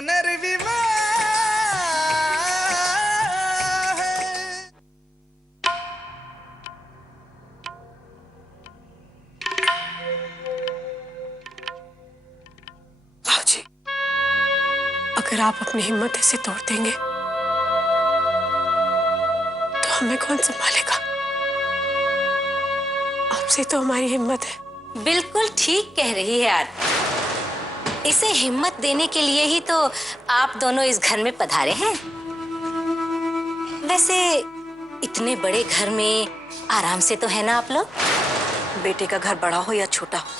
पुनर्विवाह है। जी, अगर आप अपनी हिम्मत ऐसे तोड़ देंगे तो हमें कौन संभालेगा? आपसे तो हमारी हिम्मत है। बिल्कुल ठीक कह रही है आरती। इसे हिम्मत देने के लिए ही तो आप दोनों इस घर में पधारे हैं। वैसे इतने बड़े घर में आराम से तो है ना आप लोग? बेटे का घर बड़ा हो या छोटा हो,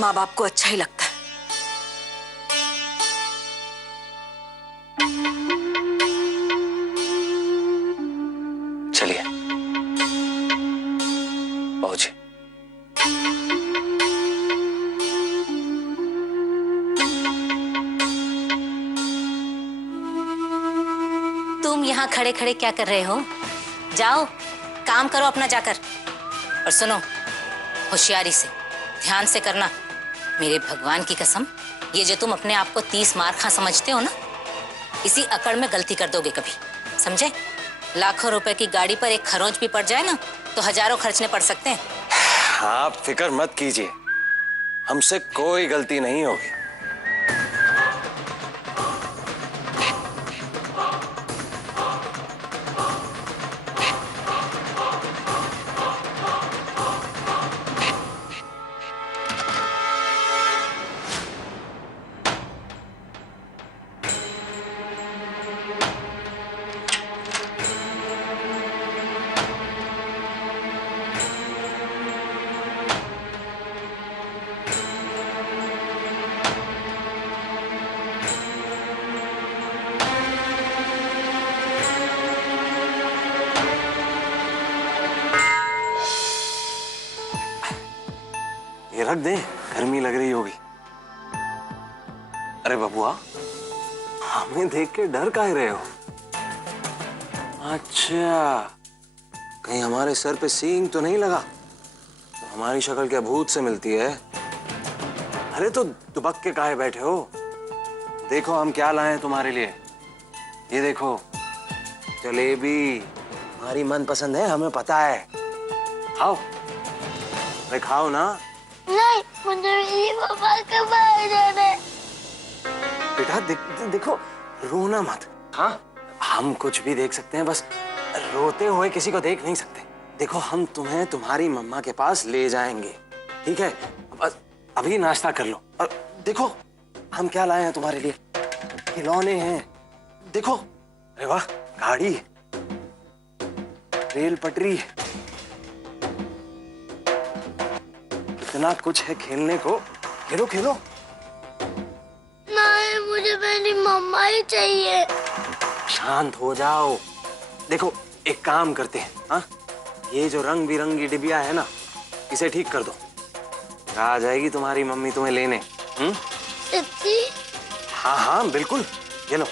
माँ बाप को अच्छा ही लगता है। चलिए पहुंचे। तुम यहाँ खड़े खड़े क्या कर रहे हो? जाओ काम करो अपना जाकर। और सुनो, होशियारी से, ध्यान से करना। मेरे भगवान की कसम, ये जो तुम अपने आप को 30 मार खा समझते हो ना, इसी अकड़ में गलती कर दोगे कभी, समझे? लाखों रुपए की गाड़ी पर एक खरोंच भी पड़ जाए ना तो हजारों खर्चने पड़ सकते हैं। आप फिक्र मत कीजिए, हमसे कोई गलती नहीं होगी। ये रख दें, गर्मी लग रही होगी। अरे बबुआ, हमें देख के डर काहे रहे हो? अच्छा, कहीं हमारे सर पे सींग तो नहीं लगा? तो हमारी शक्ल क्या भूत से मिलती है? अरे तो दुबक के काहे बैठे हो? देखो हम क्या लाए हैं तुम्हारे लिए। ये देखो, जलेबी हमारी मनपसंद है, हमें पता है। खाओ, अरे खाओ ना। नहीं, मुझे मेरी पापा का बाहर जाना है। बेटा देखो, रोना मत। हाँ, हम कुछ भी देख सकते हैं, बस रोते हुए किसी को देख नहीं सकते। देखो, हम तुम्हें तुम्हारी मम्मा के पास ले जाएंगे, ठीक है? बस अभी नाश्ता कर लो। और देखो हम क्या लाए हैं तुम्हारे लिए, खिलौने हैं। देखो, अरे वाह, गाड़ी, रेल पटरी, इतना कुछ है खेलने को। खेलो खेलो। नहीं, मुझे मेरी मम्मा ही चाहिए। शांत हो जाओ। देखो, एक काम करते हैं, हाँ? ये जो रंग बिरंगी डिबिया है ना, इसे ठीक कर दो। आ जाएगी तुम्हारी मम्मी तुम्हें लेने। सच्ची? हाँ हाँ बिल्कुल, ये लो।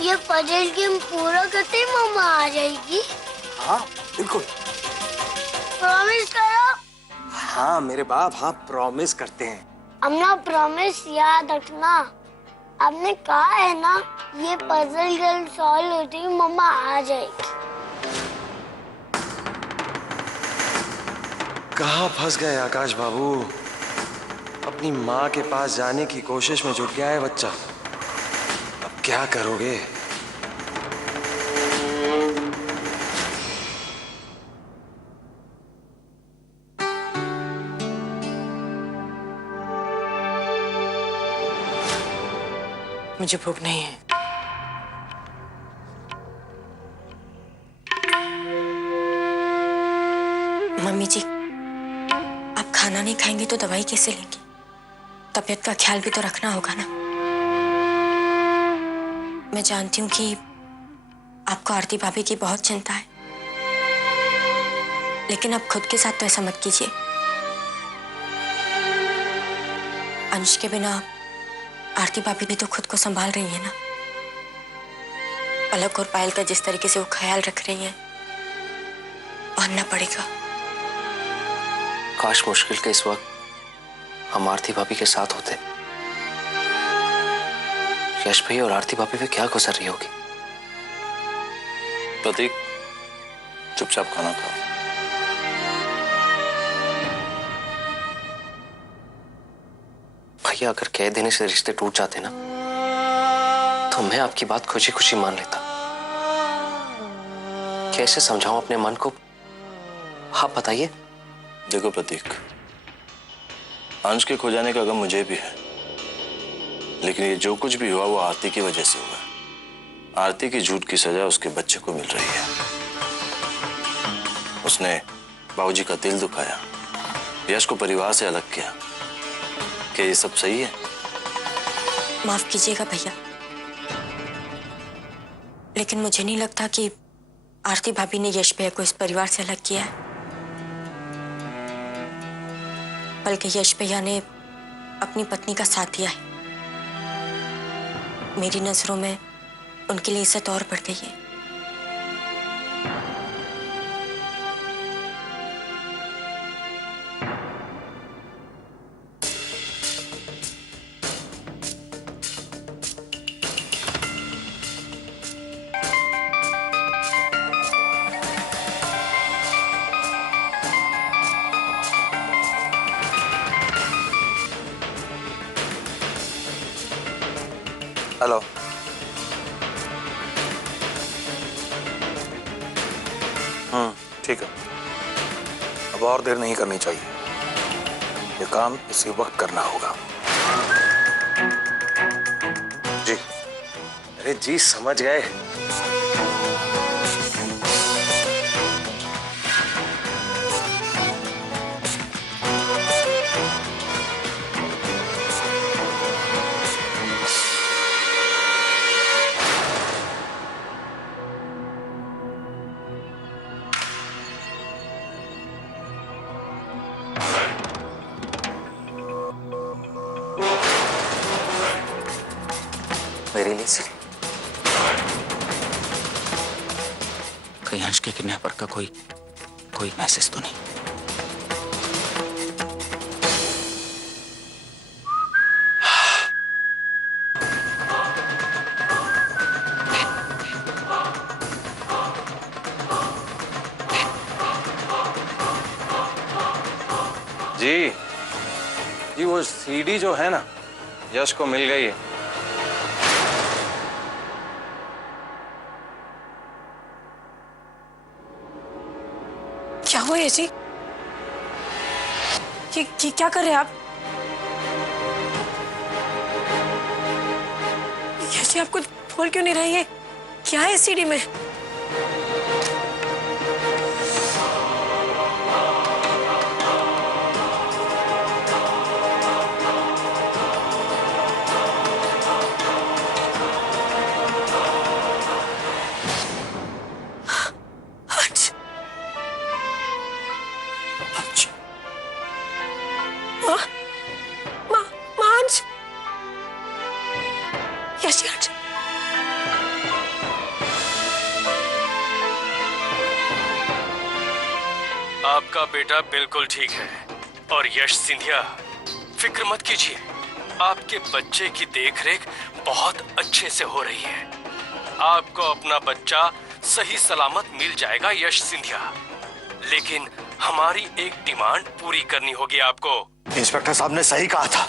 ये पजल गेम पूरा करते ही मम्मा आ जाएगी? हाँ बिल्कुल। प्रॉमिस करो। हाँ मेरे बाप, हाँ प्रॉमिस करते हैं। अपना प्रॉमिस याद रखना। आपने कहा है ना, ये पजल गेम सॉल्व होती ही मम्मा आ जाएगी। कहाँ फंस गए आकाश बाबू? अपनी माँ के पास जाने की कोशिश में जुट गया है बच्चा। अब क्या करोगे? मुझे भूख नहीं है। मम्मी जी, आप खाना नहीं खाएंगी तो दवाई कैसे लेंगी? तबीयत का ख्याल भी तो रखना होगा ना। मैं जानती हूँ कि आपको आरती भाभी की बहुत चिंता है, लेकिन आप खुद के साथ तो ऐसा मत कीजिए। अंश के बिना आरती भाभी भी तो खुद को संभाल रही है ना। पलक और पायल का जिस तरीके से वो ख्याल रख रही है, मानना पड़ेगा। काश मुश्किल के इस वक्त हम आरती भाभी के साथ होते। यश भैया और आरती भाभी पे क्या गुजर रही होगी? प्रतीक, चुपचाप खाना खाओ। भैया अगर कह देने से रिश्ते टूट जाते ना तो मैं आपकी बात खुशी खुशी मान लेता। कैसे समझाऊं अपने मन को, आप बताइए। देखो प्रतीक, अंश के खो जाने का गम मुझे भी है, लेकिन ये जो कुछ भी हुआ वो आरती की वजह से हुआ। आरती की झूठ की सजा उसके बच्चे को मिल रही है। उसने बाबूजी का दिल दुखाया, यश को परिवार से अलग किया। क्या ये सब सही है? माफ कीजिएगा भैया, लेकिन मुझे नहीं लगता कि आरती भाभी ने यश भैया को इस परिवार से अलग किया है, बल्कि यश भैया ने अपनी पत्नी का साथ दिया है। मेरी नजरों में उनके लिए इज्जत और बढ़ गई है। हेलो। ठीक है, अब और देर नहीं करनी चाहिए। ये काम इसी वक्त करना होगा। जी। अरे जी, समझ गए। मेरे लिए सीढ़ी। कहीं अंश के किडनैपर का कोई मैसेज तो नहीं? जी वो सीडी जो है ना, यश को मिल गई है। क्या हुआ यशी? ये क्या कर रहे हैं आप? यशी, आप कुछ बोल क्यों नहीं रहे? क्या है सीडी में? आपका बेटा बिल्कुल ठीक है और यश सिंधिया, फिक्र मत कीजिए, आपके बच्चे की देखरेख बहुत अच्छे से हो रही है। आपको अपना बच्चा सही सलामत मिल जाएगा यश सिंधिया, लेकिन हमारी एक डिमांड पूरी करनी होगी आपको। इंस्पेक्टर साहब ने सही कहा था,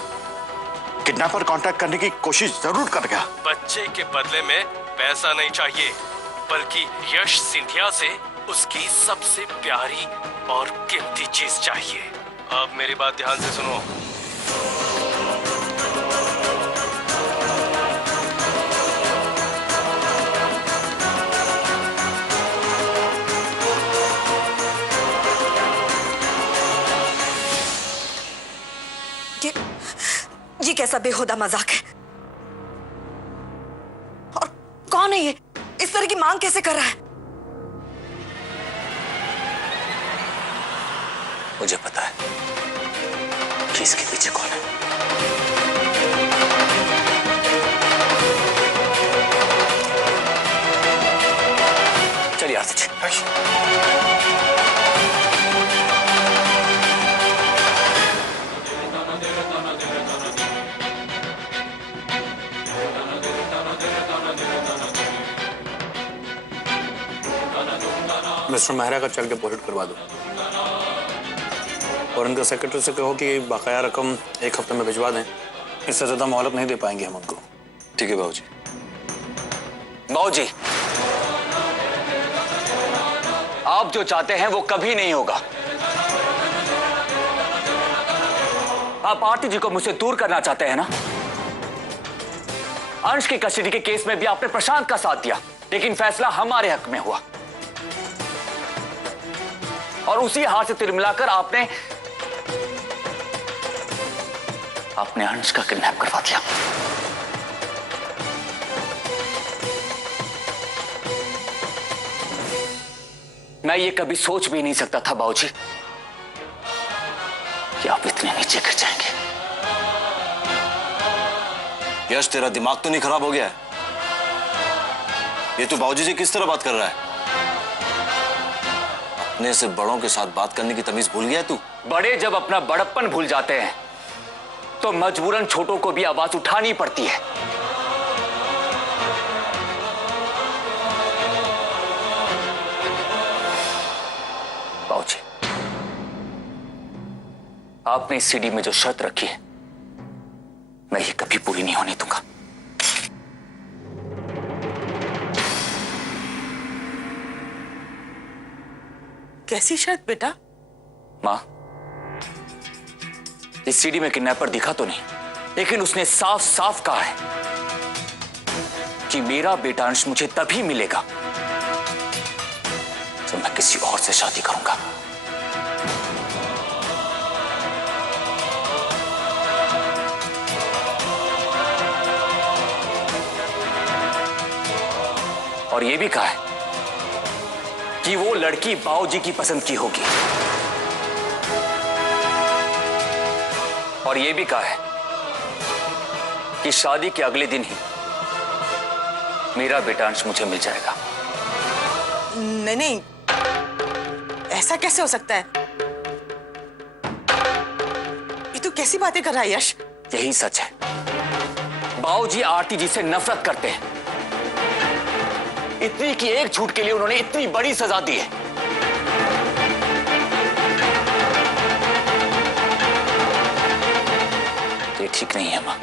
किडनैपर कांटेक्ट करने की कोशिश जरूर करेगा। बच्चे के बदले में पैसा नहीं चाहिए, बल्कि यश सिंधिया से उसकी सबसे प्यारी और कीमती चीज चाहिए। अब मेरी बात ध्यान से सुनो। ये कैसा बेहुदा मजाक है? और कौन है ये? इस तरह की मांग कैसे कर रहा है? मुझे पता है कि इसके पीछे कौन है। चलिए आरती जी। मिस्टर मेहरा का चेक डिपॉजिट करवा दो और उनके सेक्रेटरी से कहो कि बकाया रकम 1 हफ्ते में भिजवा दें। इससे ज्यादा मोहलत नहीं दे पाएंगे हम उनको। ठीक है बाबूजी। बाबूजी, आप जो चाहते हैं वो कभी नहीं होगा। आप आरती जी को मुझसे दूर करना चाहते हैं ना? अंश की कस्टडी के केस में भी आपने प्रशांत का साथ दिया, लेकिन फैसला हमारे हक में हुआ और उसी हार से तिल मिलाकर आपने अंश का किडनैप करवा दिया। मैं ये कभी सोच भी नहीं सकता था बाबूजी कि आप इतने नीचे गिर जाएंगे। यश, तेरा दिमाग तो नहीं खराब हो गया है? ये तू बाबूजी से किस तरह बात कर रहा है? अपने से बड़ों के साथ बात करने की तमीज भूल गया तू? बड़े जब अपना बड़प्पन भूल जाते हैं तो मजबूरन छोटों को भी आवाज उठानी पड़ती है। बाबूजी, आपने इस सीडी में जो शर्त रखी है मैं ये कभी पूरी नहीं होने दूंगा। कैसी शर्त बेटा? मां, इस सीडी में किडनैपर दिखा तो नहीं, लेकिन उसने साफ साफ कहा है कि मेरा बेटा अंश मुझे तभी मिलेगा जब मैं किसी और से शादी करूंगा। और यह भी कहा है कि वो लड़की बाऊजी की पसंद की होगी। और यह भी कहा है कि शादी के अगले दिन ही मेरा बेटा अंश मुझे मिल जाएगा। नहीं नहीं, ऐसा कैसे हो सकता है? ये तू कैसी बातें कर रहा है यश? यही सच है। बाऊजी आरती जी से नफरत करते हैं, इतनी कि एक झूठ के लिए उन्होंने इतनी बड़ी सजा दी है। ये ठीक नहीं है मां।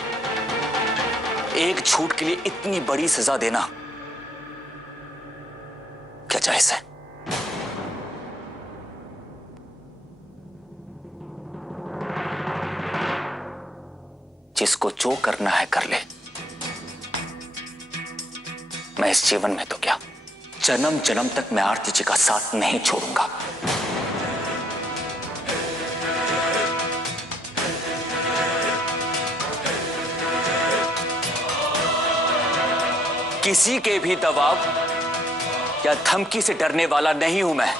एक झूठ के लिए इतनी बड़ी सजा देना क्या जायज है? जिसको जो करना है कर ले। मैं इस जीवन में तो क्या, जन्म जन्म तक मैं आरती जी का साथ नहीं छोड़ूंगा। किसी के भी दबाव या धमकी से डरने वाला नहीं हूं मैं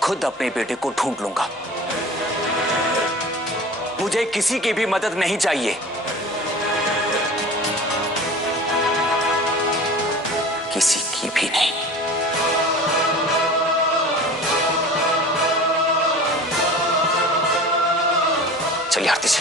खुद अपने बेटे को ढूंढ लूंगा। मुझे किसी की भी मदद नहीं चाहिए, किसी की भी नहीं। चलिए आरती जी।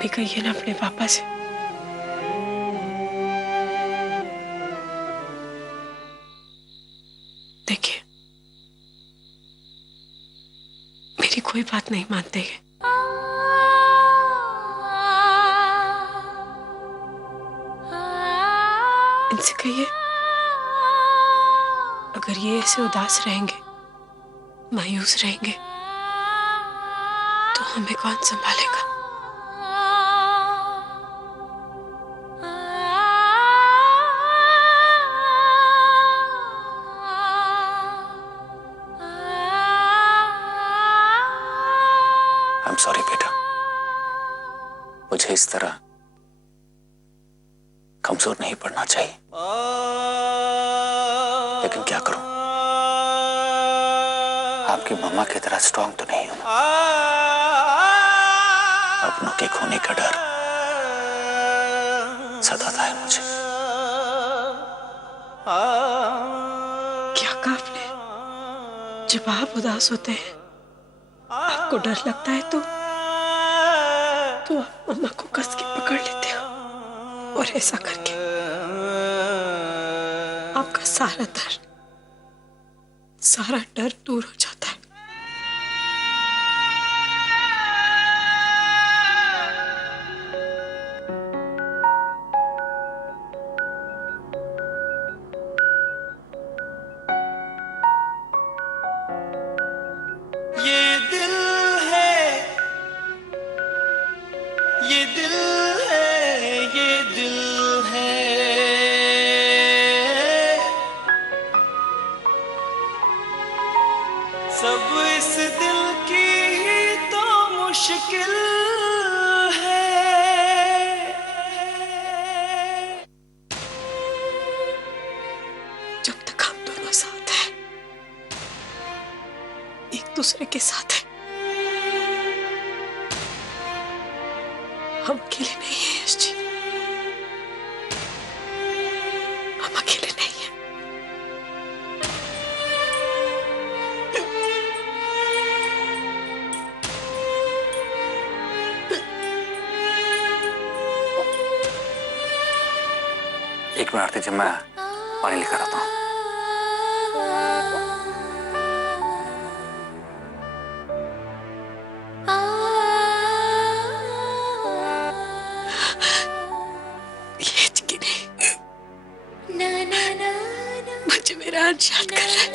भी कहिए ना अपने पापा से। देखिए, मेरी कोई बात नहीं मानते हैं। इनसे कहिए, अगर ये ऐसे उदास रहेंगे, मायूस रहेंगे, तो हमें कौन संभालेगा? I'm sorry बेटा, मुझे इस तरह कमजोर नहीं पड़ना चाहिए, लेकिन क्या करूं, आपकी मम्मा की तरह स्ट्रांग तो नहीं हूं। अपनों के खोने का डर सताता है मुझे। क्या कहा आपने? जब आप उदास होते हैं, आपको डर लगता है तो आप मम्मा को कस के पकड़ लेते हो, और ऐसा करके आपका सारा डर दूर हो जाता है। ये दिल है, ये दिल है, ये दिल है। सब इस दिल की ही तो मुश्किल है। जब तक हम दोनों साथ हैं, एक दूसरे के साथ हैं, हम अकेले नहीं हैं यश जी, हम अकेले नहीं हैं। एक मिनट दीजिए, मैं पानी लेकर आता हूं। मुझे मेरा अंश याद कर रहा है।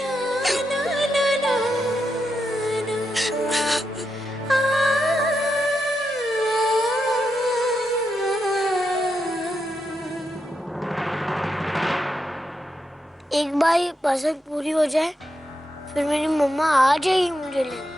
एक बार ये पसंद पूरी हो जाए, फिर मेरी मम्मा आ जाएगी मुझे लेने।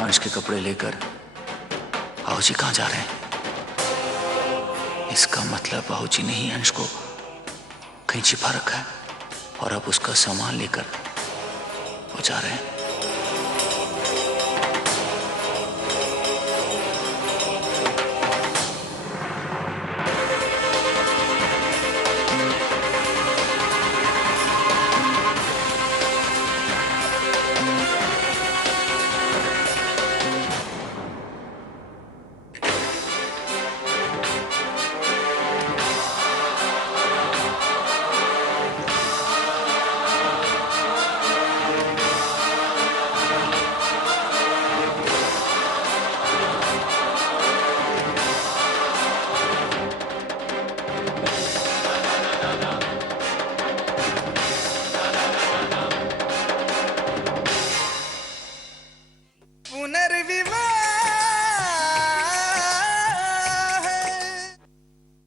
अंश के कपड़े लेकर बाबूजी कहाँ जा रहे हैं? इसका मतलब बाबूजी ने ही अंश को कहीं छिपा रखा है और अब उसका सामान लेकर वो जा रहे हैं।